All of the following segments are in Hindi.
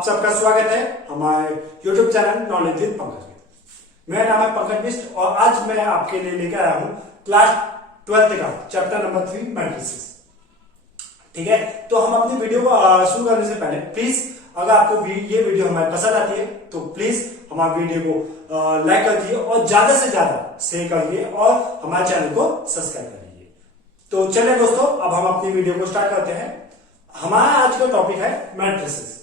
आप सबका स्वागत है हमारे YouTube channel knowledge with Pankaj में। मेरा नाम है पंकज मिश्र और आज मैं आपके लिए लेकर आया हूं क्लास 12th का चैप्टर नंबर 3 मैट्रिसेस। ठीक है, तो हम अपनी वीडियो को शुरू करने से पहले प्लीज अगर आपको ये वीडियो हमारी पसंद आती है तो प्लीज हमारे वीडियो को लाइक कर दीजिए और ज्यादा से ज्यादा शेयर करिए और हमारे चैनल को सब्सक्राइब कर लीजिए। तो चलिए दोस्तों, अब हम अपनी वीडियो को स्टार्ट करते हैं। हमारा आज का टॉपिक है मैट्रिसेस।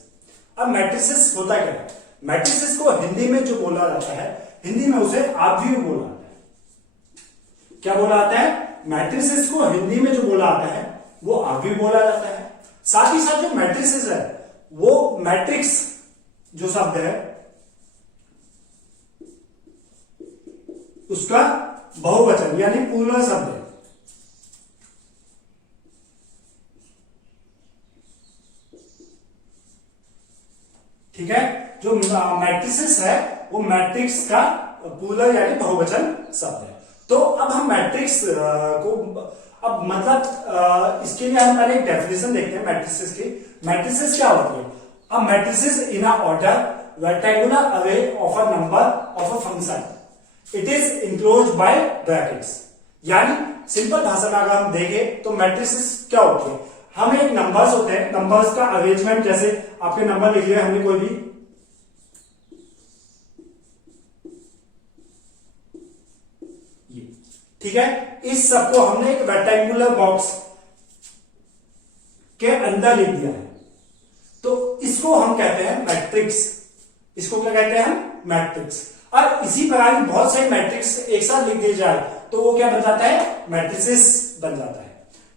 अब मैट्रिसेस होता क्या है? मैट्रिसेस को हिंदी में जो बोला जाता है, हिंदी में उसे आव्यूह बोला जाता है। क्या बोला जाता है? मैट्रिसेस को हिंदी में जो बोला जाता है वो आव्यूह बोला जाता है। साथ ही साथ जो मैट्रिसेस है वो मैट्रिक्स जो शब्द है उसका बहुवचन यानी पूर्ण शब्द है। ठीक है, जो मैट्रिसेस है वो मैट्रिक्स का प्लूरल यानी बहुवचन शब्द है। तो अब हम मैट्रिक्स को अब मतलब इसके लिए हम पहले एक डेफिनेशन देखते हैं मैट्रिसेस की। मैट्रिसेस क्या होती है? अब matrices in a order rectangular array of a number of a function, it is enclosed by brackets. यानी सिंपल भाषा में अगर हम देखें तो मैट्रिसेस क्या होती है? हम एक नंबर्स होते हैं, नंबर्स का अरेंजमेंट, जैसे आपके नंबर लिख लिया हमने कोई भी, ये ठीक है, इस सबको हमने एक रेक्टेंगुलर बॉक्स के अंदर लिख दिया है तो इसको हम कहते हैं मैट्रिक्स। इसको क्या कहते हैं हम? मैट्रिक्स। और इसी प्रकार की बहुत सारी मैट्रिक्स एक साथ लिख दिए जाए तो वो क्या बन जाता है? मैट्रिसेस बन जाता है।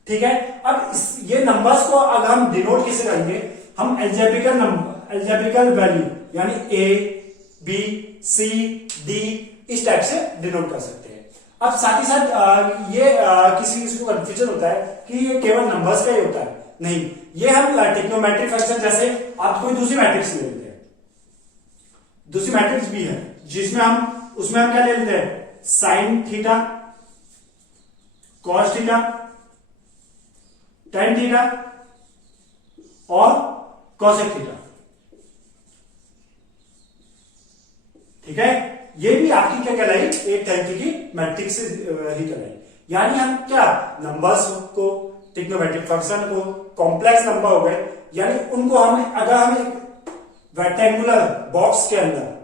ठीक है, अब ये नंबर्स को अगर हम डिनोट कैसे करेंगे? हम एल्जेब्रिकल नंबर, एल्जेब्रिकल वैल्यू यानी ए बी सी डी इस टाइप से डिनोट कर सकते हैं। अब साथ ही साथ ये किसी को कंफ्यूजन होता है कि ये केवल नंबर्स का ही होता है। नहीं, ये हम ट्रिग्नोमेट्रिक फंक्शन, जैसे आप कोई दूसरी मैट्रिक्स ले लेते हैं, दूसरी मैट्रिक्स भी है जिसमें हम उसमें हम क्या ले लेते हैं? Sine theta, cos theta, tan theta और कॉसेक थीटा। ठीक है, ये भी आपकी क्या कहलाई? एक तरीके की मैट्रिक्स ही कहलाई। यानी हम क्या नंबर्स को, ट्रिग्नोमेट्रिक फंक्शन को, कॉम्प्लेक्स नंबर हो गए, यानी उनको हम अगर हम एक रेक्टेंगुलर बॉक्स के अंदर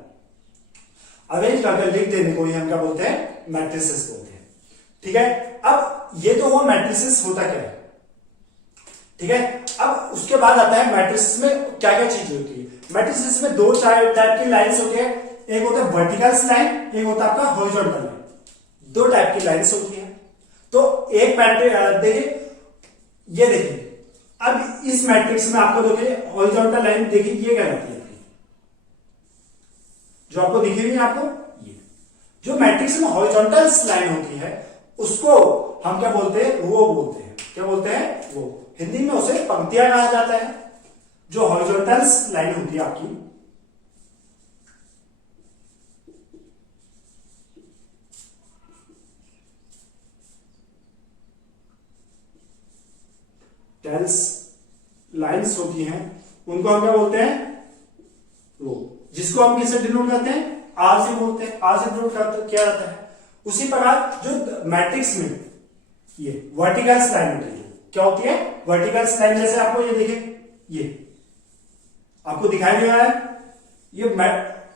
अरेंज करके लिख देने को ही हम क्या बोलते हैं? मैट्रिसेस बोलते हैं। ठीक है, अब ये तो वो मैट्रिसेस होता क्या है। ठीक है, अब उसके बाद आता है मैट्रिसेस में क्या क्या चीज होती है। मैट्रिसेस में दो टाइप की लाइंस होती है, एक होता है वर्टिकल लाइन, एक होता है आपका हॉरिजॉन्टल लाइन। दो टाइप की लाइंस होती है। तो एक मैट्रिक्स देखिए, ये देखिए, अब इस मैट्रिक्स में आपको देखिए हॉरिजॉन्टल लाइन देखिए, ये क्या रहती है आपकी, जो आपको दिखेगी आपको, ये जो मैट्रिक्स में हॉरिजॉन्टल लाइन होती है उसको हम क्या बोलते हैं? रो बोलते हैं। क्या बोलते हैं? रो। हिंदी में उसे पंक्तियां कहा जाता है। जो हॉरिजॉन्टल लाइन होती है आपकी, टेल्स लाइंस होती हैं, उनको हम क्या बोलते हैं? रो। जिसको हम किससे डिनोट करते हैं? आर से बोलते हैं। आर से डिनोट किया जाता है। उसी प्रकार जो मैट्रिक्स में ये वर्टिकल लाइन होती है, क्या होती है? Vertical line. जैसे आपको ये देखिए, ये आपको दिखाई दे रहा है, ये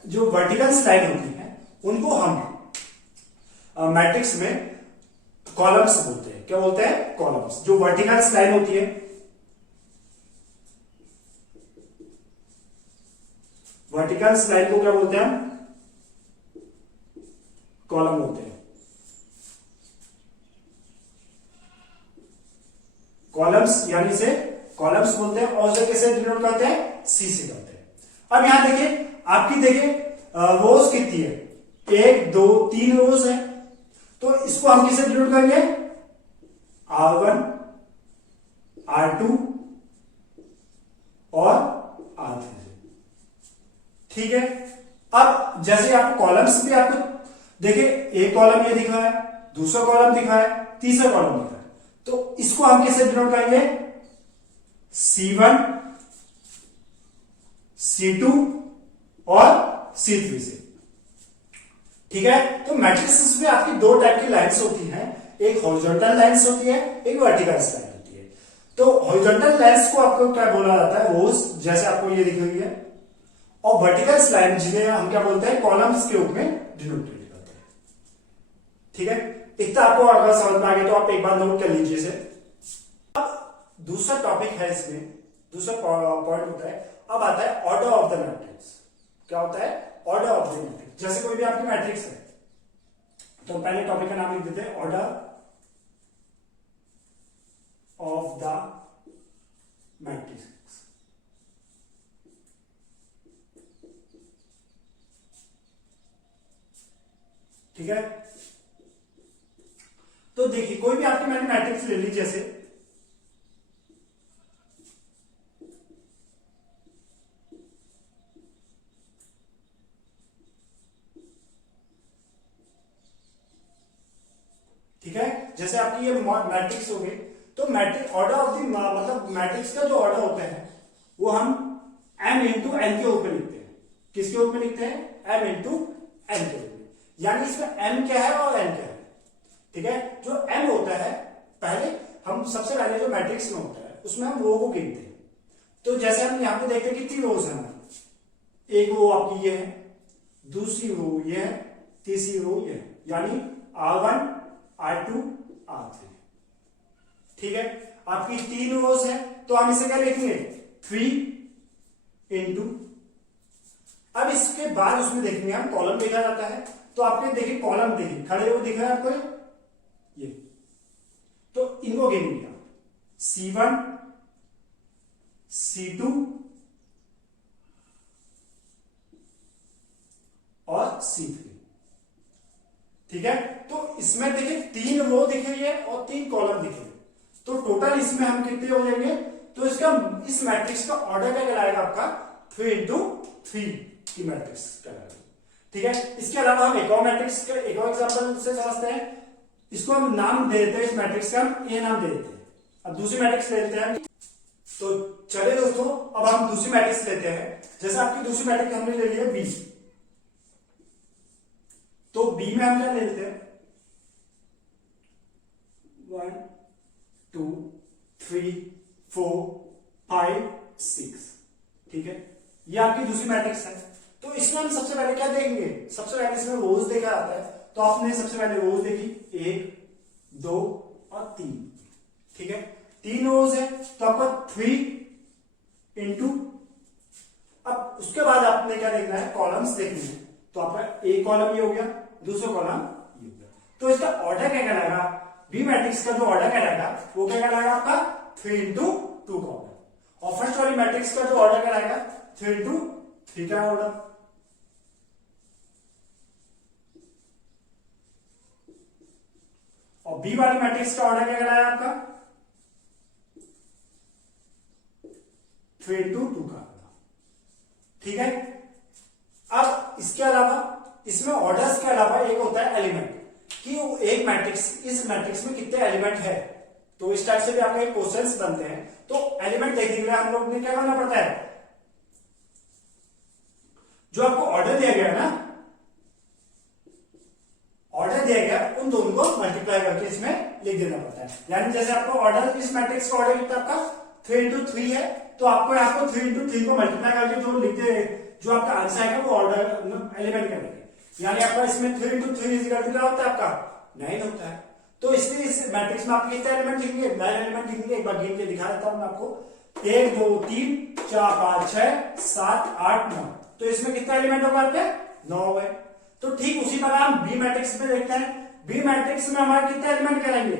जो वर्टिकल लाइन होती है उनको हम मैट्रिक्स में कॉलम्स बोलते हैं। क्या बोलते हैं? कॉलम्स। जो वर्टिकल लाइन होती है, वर्टिकल लाइन को क्या बोलते हैं हम? कॉलम बोलते हैं। कॉलम्स यानी से कॉलम्स बोलते हैं और उसे कैसे डिनोट करते हैं? सी से करते हैं। अब यहां देखिए, आपकी देखिए रोज कितनी है? 1 2 3 रोज है। तो इसको हम किसे डिनोट करेंगे? R1 R2 और R3। ठीक है, अब जैसे आप कॉलम्स भी आपको देखिए, एक कॉलम ये दिखा है, दूसरा कॉलम दिखा है, तीसरा कॉलम दिखा है, तो इसको हम कैसे डिनोट करेंगे? C1 C2 और C3 से। ठीक है, तो मैट्रिसेस में आपकी दो टाइप की लाइंस होती हैं, एक हॉरिजॉन्टल लाइंस होती है, एक वर्टिकल लाइन होती है। तो हॉरिजॉन्टल लाइंस को आपको क्या बोला जाता है, रोज, जैसे आपको ये दिखी हुई है, और वर्टिकल लाइन जिन्हें हम क्या बोलते हैं, कॉलम्स के रूप में डिनोटेड करते हैं। ठीक है, इतना आपको अगर समझ में आ गया तो आप एक बार नोट कर लीजिए इसे। अब दूसरा टॉपिक है इसमें, दूसरा पॉइंट होता है, अब आता है ऑर्डर ऑफ द मैट्रिक्स। क्या होता है, ऑर्डर ऑफ द मैट्रिक्स। जैसे कोई भी आपकी मैट्रिक्स है तो पहले टॉपिक का नाम लिख देते हैं ऑर्डर ऑफ द मैट्रिक्स। ठीक है, तो देखिए कोई भी आपकी मैंने मैट्रिक्स ले ली, जैसे ठीक है, जैसे आपकी ये मैट्रिक्स हो गई, तो मैट्रिक्स ऑर्डर ऑफ दी मतलब मैट्रिक्स का जो ऑर्डर होता है वो हम m इंटू एन के रूप में लिखते हैं। किसके रूप में लिखते हैं, m इंटू एन के रूप में। यानी इसमें m क्या है और n क्या है। ठीक है, जो m होता है, पहले हम सबसे पहले जो मैट्रिक्स में होता है उसमें हम रो को गिनते हैं। तो जैसे हम यहां पे देखते हैं कितनी रोज है हमारी, एक रो आपकी ये है, दूसरी रो ये है, तीसरी रो ये है, यानी R1 R2 R3। ठीक है, आपकी तीन रोज है तो हम इसे क्या लिखेंगे, 3 इंटू, अब इसके बाद उसमें देखेंगे हम कॉलम देखा जाता है, तो आपने देखिए कॉलम देखिए खड़े हुए दिख रहे हैं आपको ये, तो इनको गिनेंगे आप, C1 C2 और C3। ठीक है, तो इसमें देखिए तीन रो दिखे है और तीन कॉलम दिखे, तो टोटल इसमें हम कितने हो जाएंगे, तो इसका इस मैट्रिक्स का ऑर्डर क्या कहलाएगा आपका, 3 इंटू 3 की मैट्रिक्स कहलाएगा। ठीक है, इसके अलावा हम एक और मैट्रिक्स का एक और एग्जांपल से समझते हैं। इसको हम नाम दे देते हैं, इस मैट्रिक्स का हम ए नाम दे देते हैं। अब दूसरी मैट्रिक्स ले लेते हैं, तो चलिए दोस्तों अब हम दूसरी मैट्रिक्स लेते हैं। जैसे आपकी दूसरी मैट्रिक्स हमने ले लिया बी, तो बी में हम क्या ले लेते हैं, 1 2 3 4 5 6। ठीक है, ये आपकी दूसरी मैट्रिक्स है। तो इसमें हम सबसे पहले क्या देखेंगे, सबसे पहले इसमें रोज देखा जाता है, तो आपने सबसे पहले रोज देखी 1 2 और 3। ठीक है, तीन रोज है तो आपका 3 इंटू, अब उसके बाद आपने क्या देखना है, कॉलम्स देखने हैं, तो आपका एक कॉलम ये हो गया, दूसरा कॉलम ये हो गया। तो इसका ऑर्डर क्या कहलाएगा, बी मैट्रिक्स का जो ऑर्डर कहलाएगा वो क्या कहलाएगा आपका 3 इंटू 2 का ऑर्डर, और फर्स्ट वाली मैट्रिक्स का जो ऑर्डर कहलाएगा 3 इंटू 3 का ऑर्डर। और बी वाली मैट्रिक्स का ऑर्डर क्या कहलाएगा आपका 3 इंटू 2 का। ठीक है, अब इसके अलावा इसमें ऑर्डर्स के अलावा एक होता है एलिमेंट, कि एक मैट्रिक्स, इस मैट्रिक्स में कितने एलिमेंट है, तो इस टाइप से भी आपके क्वेश्चंस बनते हैं। तो एलिमेंट देखने के लिए हम लोग ने क्या करना पड़ता है, जो आपको ऑर्डर दिया गया है ना, ऑर्डर दिया गया उन दोनों को मल्टीप्लाई करके इसमें लिख देना पड़ता है। यानी जैसे आपको ऑर्डर, इस मैट्रिक्स का ऑर्डर कितना आपका 3 इंटू 3 है, तो आपको यहाँ पर 3 इंटू 3 को मल्टीप्लाई करके जो लिखते, जो आपका आंसर आएगा वो ऑर्डर एलिमेंट करेंगे। यानी आपका इसमें 3 इंटू 3 इक्वल टू क्या होता है आपका 9 होता है। तो इसलिए इस मैट्रिक्स में आप कितने एलिमेंट लिखेंगे, 9 एलिमेंट लिखेंगे। एक बार गिन के दिखा देता हूं मैं आपको, 1 2 3 4 5 6 7 8 9। तो इसमें कितने एलिमेंट होगा आपके 9 है। तो ठीक उसी प्रकार हम बी मैट्रिक्स में देखते हैं, बी मैट्रिक्स में हमारे कितने एलिमेंट कहलाएंगे,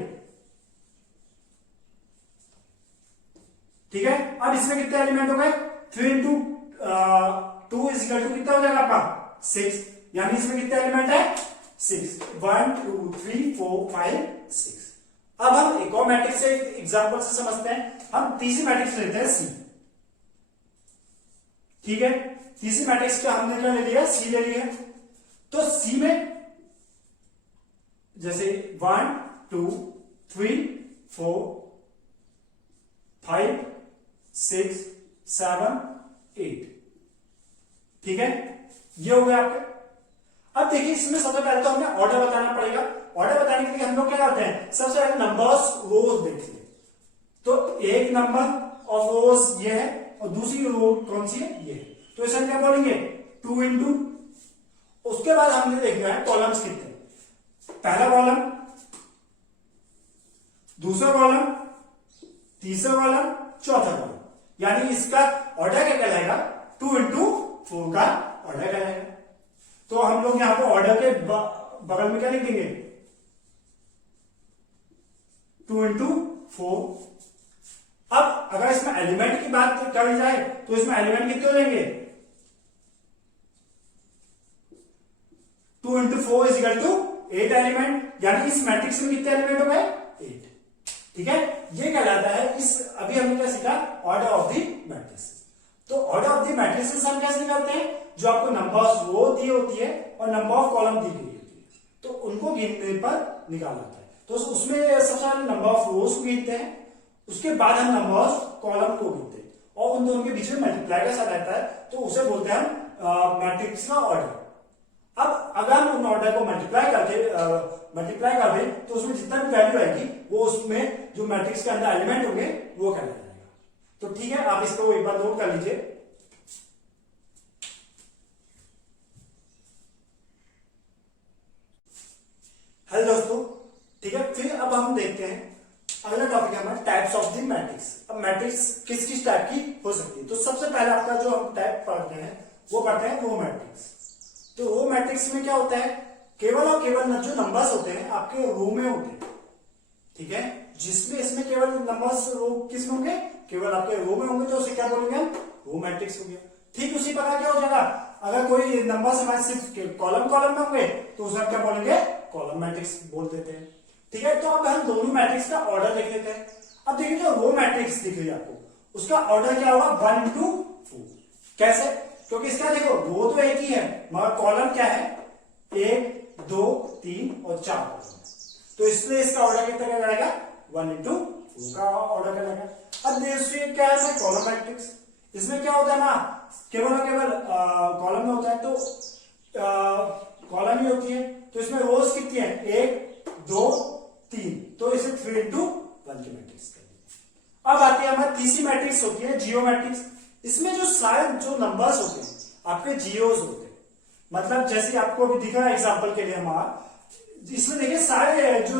ठीक है। अब इसमें कितने एलिमेंट हो गए, 3 इंटू 2 इज इक्वल टू कितना हो जाएगा आपका 6, यानी इसमें कितने एलिमेंट है 6, 1 2 3 4 5 6। अब हम एक और मैट्रिक्स से एग्जांपल से समझते हैं। हम तीसरी मैट्रिक्स लेते हैं सी, ठीक है। तीसरी मैट्रिक्स का हमने क्या ले लिया, सी ले लिया। तो सी में जैसे 1 2 3 4 5 6 7 8, ठीक है, ये हो गया आपके। अब देखिए इसमें सबसे पहले तो हमें ऑर्डर बताना पड़ेगा। ऑर्डर बताने के लिए हम लोग क्या करते हैं, सबसे पहले नंबर्स रोज देखते हैं। तो एक नंबर ऑफ रोज ये है और दूसरी रो कौन सी है, ये है। तो इसे हम क्या बोलेंगे, 2 इंटू। उसके बाद हमने देखना है कॉलम्स कितने, पहला कॉलम, दूसरा कॉलम, तीसरा कॉलम, चौथा कॉलम। यानी इसका ऑर्डर क्या कहलाएगा, 2 इंटू 4 का ऑर्डर कहलाएगा। तो हम लोग यहां पर ऑर्डर के बगल में क्या लिख देंगे, 2 इंटू 4। अब अगर इसमें एलिमेंट की बात करी जाए तो इसमें एलिमेंट कितने हो जाएंगे, 2 into 4 is equal to 8 element. यानी इस मैट्रिक्स में कितने एलिमेंट हो गए, 8। ठीक है, ये कहलाता है इस, अभी हमने क्या सीखा, ऑर्डर ऑफ द मैट्रिक्स। तो ऑर्डर ऑफ द मैट्रिक्स हम कैसे निकालते हैं, जो आपको नंबर ऑफ रो दी होती है और नंबर ऑफ कॉलम दी गई होती है, तो उनको गिनने पर निकाल आता है। तो उसमें सबसे पहले नंबर ऑफ रोज को गिनते हैं, उसके बाद हम नंबर ऑफ कॉलम को गिनते हैं और उन दोनों के बीच में मल्टीप्लाई का साइन रहता है, तो उसे बोलते हैं हम मैट्रिक्स का ऑर्डर। अब अगर हम उन ऑर्डर को मल्टीप्लाई कर दें तो उसमें जितना भी वैल्यू आएगी वो उसमें जो मैट्रिक्स के अंदर एलिमेंट होंगे वो कहलाया जाएगा। तो ठीक है, आप इसको एक बार नोट कर लीजिए। हेलो दोस्तों, ठीक है, फिर अब हम देखते हैं अगला टॉपिक है हमारा टाइप्स ऑफ द मैट्रिक्स। अब मैट्रिक्स किस किस टाइप की हो सकती है, तो सबसे पहले आपका जो हम टाइप पढ़ते हैं वो पढ़ते हैं रो मैट्रिक्स। तो रो मैट्रिक्स में क्या होता है, केवल और केवल जो नंबर्स होते हैं आपके रो में होते हैं। ठीक है, जिसमें इसमें केवल नंबर्स रो किस में होंगे, केवल आपके रो में होंगे, तो उसे क्या बोलेंगे हम, रो मैट्रिक्स हो गया। ठीक उसी प्रकार क्या हो जाएगा, अगर कोई नंबर्स हमारे सिर्फ कॉलम कॉलम में होंगे तो उसे क्या बोलेंगे, कॉलम मैट्रिक्स बोल देते हैं। ठीक है, तो अब हम दोनों मैट्रिक्स का ऑर्डर देख लेते हैं। अब देखिए जो रो मैट्रिक्स दिख रही है आपको, उसका ऑर्डर क्या होगा, 1 इंटू 4। कैसे, क्योंकि इसका देखो रो तो एक ही है मगर कॉलम क्या है, 1 2 3 और 4 कॉलम। तो इसलिए इसका ऑर्डर कितना कहलाएगा, 1 इंटू 4 का ऑर्डर कहलाएगा। अब दूसरी क्या है, कॉलम मैट्रिक्स। इसमें क्या होता है ना, केवल और केवल कॉलम में होता है, तो कॉलम ही होती है, तो इसमें रोज कितनी है, 1 2 3, तो इसे 3 इंटू 1 की मैट्रिक्स कर दिया। अब आती है हमारी तीसरी मैट्रिक्स होती है जियो मैट्रिक्स। इसमें जो सारे जो नंबर्स होते हैं आपके जियोस होते हैं, मतलब जैसे आपको अभी दिख रहा है एग्जांपल के लिए हमारा, इसमें देखिए सारे जो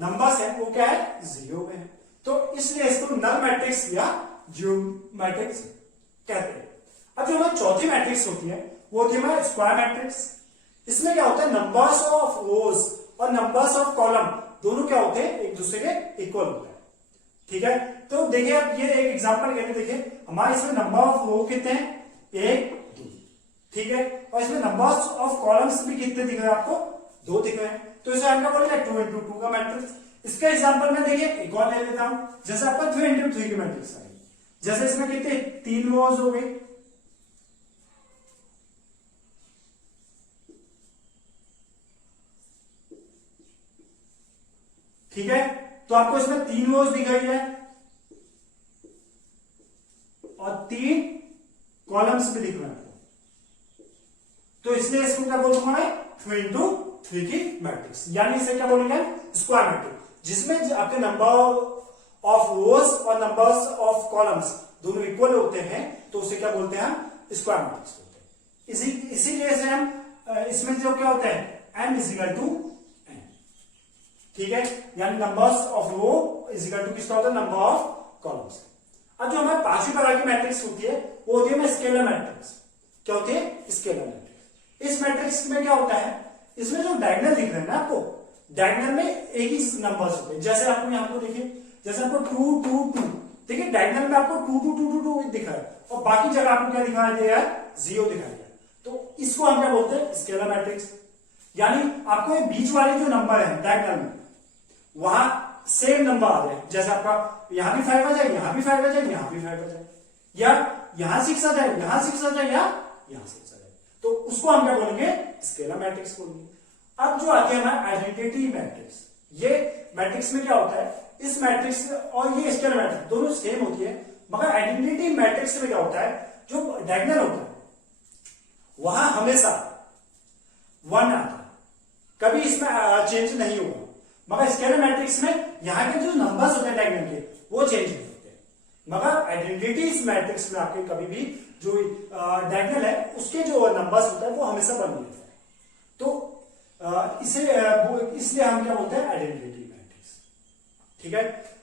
नंबर्स हैं वो क्या है, जीरो में है, तो इसलिए इसको नल मैट्रिक्स या जियो मैट्रिक्स कहते हैं। अब जो हमारी चौथी मैट्रिक्स होती है वो होती है हमारी स्क्वायर मैट्रिक्स। इसमें क्या होता है, नंबर्स ऑफ रोज और नंबर्स ऑफ कॉलम दोनों क्या होते हैं, एक दूसरे के इक्वल होते हैं। ठीक है, तो देखिए आप ये एक एग्जांपल के लिए देखिए, हमारे इसमें नंबर ऑफ रो कितने हैं, 1 2। ठीक है, और इसमें नंबर्स ऑफ कॉलम्स भी कितने दिख रहे हैं आपको, 2 दिख रहे हैं, तो इसे हम क्या बोलेंगे, 2 इंटू 2 का मैट्रिक्स। इसका एग्जांपल में देखिए एक और ले लेता हूं, जैसे आपका 3 इंटू 3 की मैट्रिक्स आई, जैसे इसमें कितने 3 रोज हो गई, ठीक है, तो आपको इसमें 3 रोज दिख रही है और 3 कॉलम्स भी दिख रहे हैं आपको, तो इसलिए इसको क्या बोल दूंगा मैं, 3 इंटू 3 की मैट्रिक्स, यानी इसे क्या बोलेंगे, स्क्वायर मैट्रिक्स, जिसमें आपके नंबर ऑफ रोज और नंबर्स ऑफ कॉलम्स दोनों इक्वल होते हैं, तो उसे क्या बोलते हैं, हम स्क्वायर मैट्रिक्स बोलते हैं। इसीलिए से हम इसमें जो क्या होता है, n is equal to n। ठीक है, यानी numbers of row is equal to किसका होता है, नंबर ऑफ कॉलम्स। अब जो हमारे पांचवी प्रकार की मैट्रिक्स होती है वो होती है स्केलर मैट्रिक्स। क्या होती है, स्केलर मैट्रिक्स। इस मैट्रिक्स में क्या होता है, इसमें जो डायगोनल दिख रहे हैं ना आपको, डायगोनल में एक ही नंबर्स होते हैं, जैसे आपको यहाँ पर देखिए, जैसे आपको 2 2 2, देखिए डायगोनल में आपको 2 2 2 2 2 दिख रहा है और बाकी जगह आपको क्या दिखाई दे रहा है, 0 दिखाई दे रहा है, तो इसको हम क्या बोलते हैं, स्केलर मैट्रिक्स। यानी आपको ये बीच वाले जो नंबर है डायगोनल में वहां सेम नंबर आ जाए, जैसे आपका यहां भी 5 आ जाए, यहां भी 5 आ जाए, यहां भी 5 आ जाए, या यहां 6 आ जाए, यहां 6 आ जाए, या यहां 6 आ जाए, तो उसको हम क्या बोलेंगे, स्केलर मैट्रिक्स बोलेंगे। अब जो आती है हमारा आइडेंटिटी मैट्रिक्स, ये मैट्रिक्स में क्या होता है, इस मैट्रिक्स और ये स्केलर मैट्रिक्स दोनों सेम होती है, मगर आइडेंटिटी मैट्रिक्स में क्या होता है, जो डायगोनल होता है वहां हमेशा 1 आता है, कभी इसमें चेंज नहीं होगा। मगर स्केलर मैट्रिक्स में यहाँ के जो नंबर्स होते हैं डायगोनल के वो चेंज हो सकते हैं, मगर आइडेंटिटी मैट्रिक्स में आपके कभी भी जो डायगोनल है उसके जो नंबर्स होता है वो हमेशा बन रहता है। तो इसलिए हम क्या बोलते हैं, आइडेंटिटी मैट्रिक्स। ठीक है,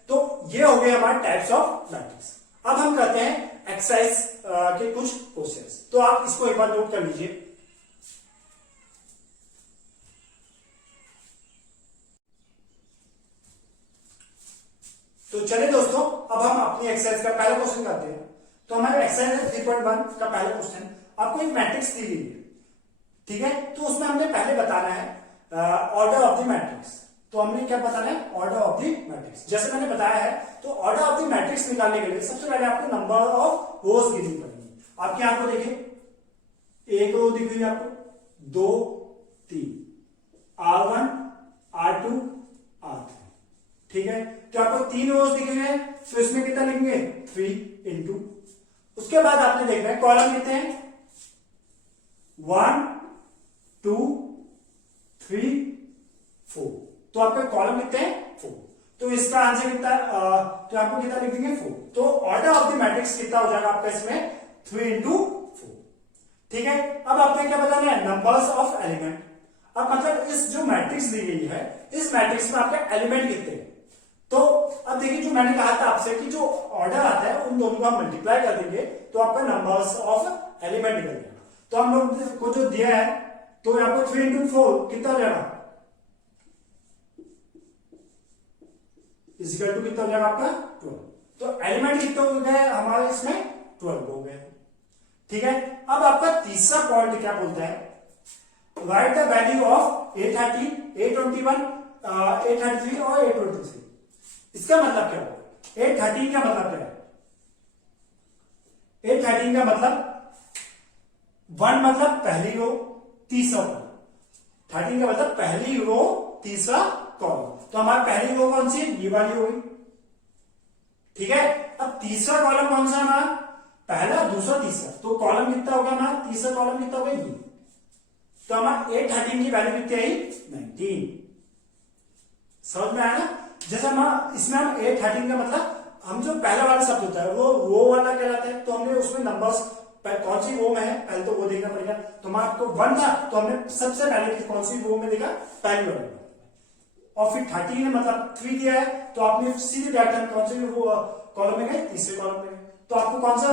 तो ये हो गए हमारे टाइप्स ऑफ मैट्रिक्स। अब हम करते हैं एक्सरसाइज के कुछ क्वेश्चंस, तो आप इसको एक बार नोट कर लीजिए। तो चलिए दोस्तों, अब हम अपनी एक्सरसाइज का पहला क्वेश्चन करते हैं। तो हमारे एक्सरसाइज 3.1 का पहला क्वेश्चन, आपको एक मैट्रिक्स दी गई है, ठीक है, तो उसमें हमने पहले बताना है ऑर्डर ऑफ द मैट्रिक्स। तो हमने क्या बताना है, ऑर्डर ऑफ द मैट्रिक्स। जैसे मैंने बताया है, तो ऑर्डर ऑफ द मैट्रिक्स निकालने के लिए सबसे पहले आपको नंबर ऑफ रोज गिननी पड़ेगी। आपके यहां को देखिए, एक रो दिख रही है आपको, 2 3, R1 R2 R3, ठीक है। तो आपको 3 रोज दिख रही है, तो इसमें कितना लिखेंगे, 3 इंटू, उसके बाद आपने देखना है कॉलम कितने हैं, 1 2 3 4, तो आपके कॉलम कितने हैं, 4। तो इसका आंसर कितना, तो आपको कितना लिख देंगे, 4। तो ऑर्डर ऑफ द मैट्रिक्स कितना हो जाएगा आपका इसमें, 3 इंटू 4, ठीक है। अब आपने क्या बताना है, नंबर्स ऑफ एलिमेंट। अब मतलब इस जो मैट्रिक्स दी गई है, इस मैट्रिक्स में आपके एलिमेंट कितने हैं। तो अब देखिए, जो मैंने कहा था आपसे कि जो ऑर्डर आता है उन दोनों का मल्टीप्लाई कर देंगे तो आपका नंबर्स ऑफ एलिमेंट निकल जाएगा। तो हम लोग को जो दिया है, तो आपको 3 इंटू 4 कितना हो जाएगा, इजिकल टू कितना हो जाएगा आपका 12। तो एलिमेंट कितने हो गए हमारे इसमें, 12 हो गए, ठीक है। अब आपका तीसरा पॉइंट क्या बोलता है, राइट द वैल्यू ऑफ 830, 821, 833 और 823। इसका मतलब क्या होगा, 813 का मतलब क्या है, 813 का मतलब 1 मतलब पहली रो तीसरा कॉलम, 13 का मतलब पहली रो तीसरा कॉलम। तो हमारी पहली रो कौन सी, ये वाली होगी, ठीक है। अब तीसरा कॉलम कौन सा हमारा, पहला दूसरा तीसरा, तो कॉलम कितना होगा हमारा, तीसरा कॉलम कितना होगा, ये। तो हमारा 813 की वैल्यू कितनी आई, 19। समझ में आया ना। जैसे हम इसमें हम 813 का मतलब हम जो पहला वाला शब्द होता है वो रो वाला कहलाता है, तो हमने उसमें नंबर्स कौन सी रो में है पहले तो वो देखना पड़ेगा। तो हमारा आपको 1 था, तो हमने सबसे पहले कौन सी रो में देखा, पहली वाली। और फिर 13 है मतलब 3 दिया है, तो आपने सीधे डायरेक्ट कौन से वो कॉलम में गए, तीसरे कॉलम में गए, तो आपको कौन सा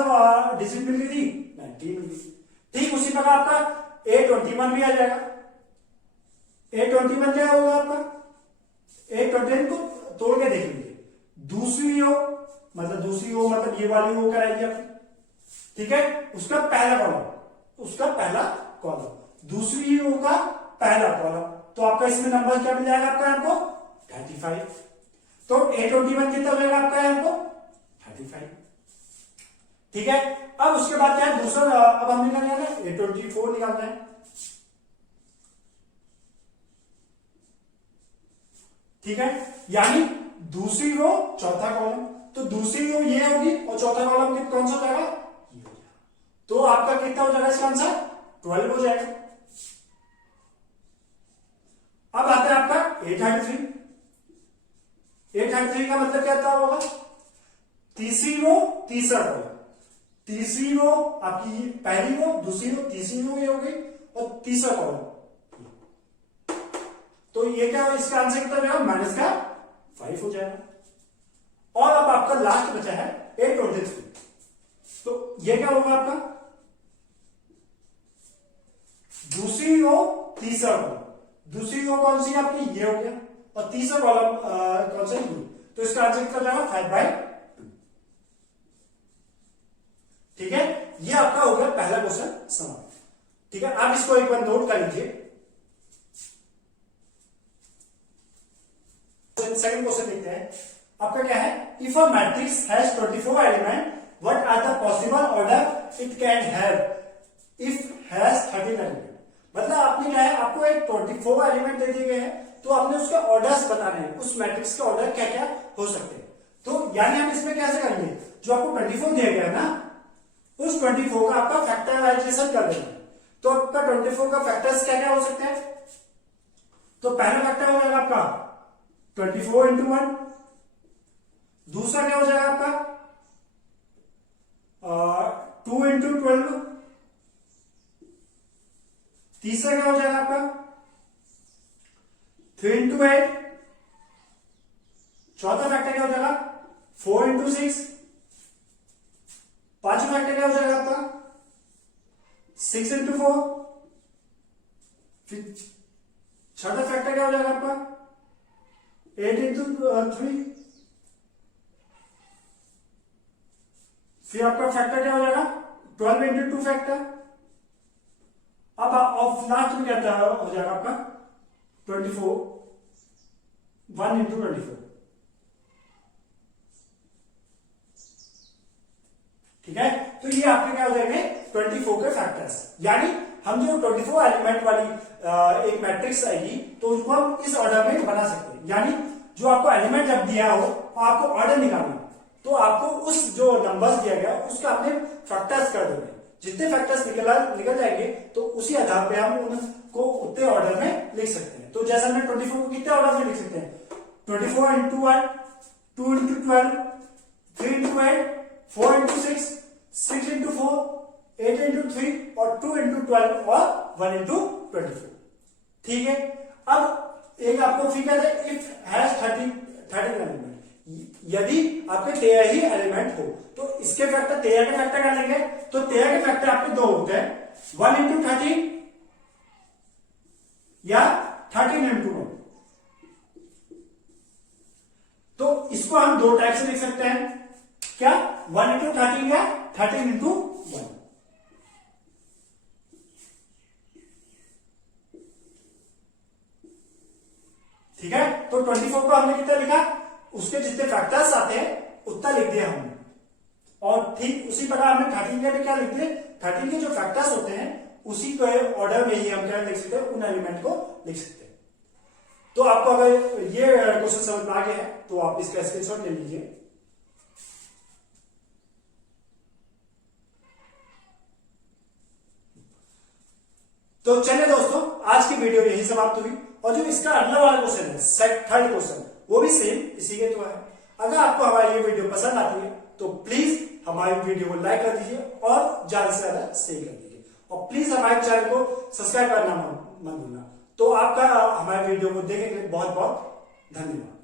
डिजिट मिल गई थी, 19 मिल गई। ठीक उसी प्रकार आपका 821 भी आ जाएगा। 821 क्या होगा आपका, 821 को तोड़ के देख लीजिए, दूसरी रो मतलब ये वाली रो कराइए आपकी, ठीक है। उसका पहला कॉलम, दूसरी रो का पहला कॉलम, तो आपका इसमें नंबर क्या मिल जाएगा आपका, आपको 35। तो 821 कितना हो जाएगा आपका आपको 35, ठीक है। अब उसके बाद क्या है दूसरा, अब हम निकालना है 824 निकालना है, ठीक है। यानी दूसरी रो चौथा कॉलम, तो दूसरी रो ये होगी और चौथा कॉलम कौन सा हो जाएगा, ये हो जाएगा। तो आपका कितना हो जाएगा इसका आंसर, 12 हो जाएगा। अब आता है आपका 833। 833 का मतलब क्या होगा, तीसरी रो तीसरा कॉलम, तीसरी रो आपकी पहली रो, दूसरी रो, तीसरी रो ये हो गई और तीसरा कॉलम, तो ये क्या है, इसका आंसर कितना जाएगा, माइनस का 5 हो जाएगा। और अब आपका लास्ट बचा है 823, तो ये क्या होगा आपका, दूसरी रो तीसरा कॉलम, दूसरी रो कौन सी आपकी, ये हो गया, और तीसरा कॉलम कौन सा, तो इसका आंसर कितना जाएगा 5/2, ठीक है। ये आपका हो गया पहला क्वेश्चन समाप्त, ठीक है। आप इसको एक बार नोट कर लीजिए। सेकंड क्वेश्चन देखते हैं, आपका क्या है, if a matrix has 24 element what are the possible order it can have if has 13 element. मतलब आपने क्या है, आपको एक 24 एलिमेंट दे दिए गए हैं, तो आपने उसके ऑर्डर्स बताने हैं, उस मैट्रिक्स के ऑर्डर क्या क्या हो सकते हैं। तो यानी हम इसमें कैसे करेंगे, जो आपको 24 दिया गया है ना, उस 24 का आपका फैक्टराइजेशन कर देना है। तो आपका 24 का फैक्टर्स क्या क्या हो सकते हैं? तो पहला फैक्टर हो जाएगा आपका 24 इंटू 1। दूसरा क्या हो जाएगा आपका 2 इंटू 12। तीसरा क्या हो जाएगा आपका 3 इंटू 8। चौथा फैक्टर क्या हो जाएगा 4 इंटू 6। पांचवा फैक्टर क्या हो जाएगा आपका 6 इंटू 4। फिर छठा फैक्टर क्या हो जाएगा आपका 8 इंटू 3। फिर आपका फैक्टर क्या हो जाएगा 12 इंटू 2 फैक्टर। अब लास्ट में क्या हो जाएगा आपका 24 1 इंटू 24। ठीक है, तो ये आपके क्या हो जाएंगे 24 के फैक्टर्स। यानी हम जो 24 एलिमेंट वाली एक मैट्रिक्स आएगी तो उसको हम इस ऑर्डर में बना सकते हैं। यानी जो आपको एलिमेंट जब दिया हो तो आपको ऑर्डर निकालना, तो आपको उस जो नंबर्स दिया गया उसका आपने फैक्टर्स कर देंगे। जितने फैक्टर्स निकल जाएंगे तो उसी आधार पे हम उनको उतने ऑर्डर में लिख सकते हैं। तो जैसे हमने 24 को कितने ऑर्डर में लिख सकते हैं 24 into 1, 2 into 12, 3 into 8, 4 into 6, 6 into 4, 8 into 3 और 2 इंटू 12 और 1 इंटू 24। ठीक है, अब एक आपको फिर कहते हैं इफ हैज 13 एलिमेंट। यदि आपके 13 ही एलिमेंट हो तो इसके फैक्टर 13 के फैक्टर क्या लेंगे? तो 13 के फैक्टर आपके दो होते हैं 1 इंटू 13 या 13 इंटू 1। तो इसको हम दो टाइप से लिख सकते हैं, क्या 1 इंटू 13 या 13 इंटू 1। ठीक है, तो 24 को हमने कितना लिखा, उसके जितने फैक्टर्स आते हैं उतना लिख दिया हमने। और ठीक उसी प्रकार हमने 13 के लिए क्या लिख दिए, 13 के जो फैक्टर्स होते हैं उसी को ऑर्डर में ही हम क्या लिख सकते हैं, उन एलिमेंट को लिख सकते हैं। तो आपको अगर ये क्वेश्चन समझ में आ गया है तो आप इसका स्क्रीनशॉट ले लीजिए। तो चलिए दोस्तों, आज की वीडियो यही समाप्त हुई। और जो इसका अगला वाला क्वेश्चन है थर्ड क्वेश्चन, वो भी सेम इसी के तो है। अगर आपको हमारी ये वीडियो पसंद आती है तो प्लीज हमारी वीडियो को लाइक कर दीजिए और ज्यादा से ज्यादा शेयर कर दीजिए। और प्लीज हमारे चैनल को सब्सक्राइब करना मत भूलना। तो आपका हमारे वीडियो को देखने के लिए बहुत बहुत धन्यवाद।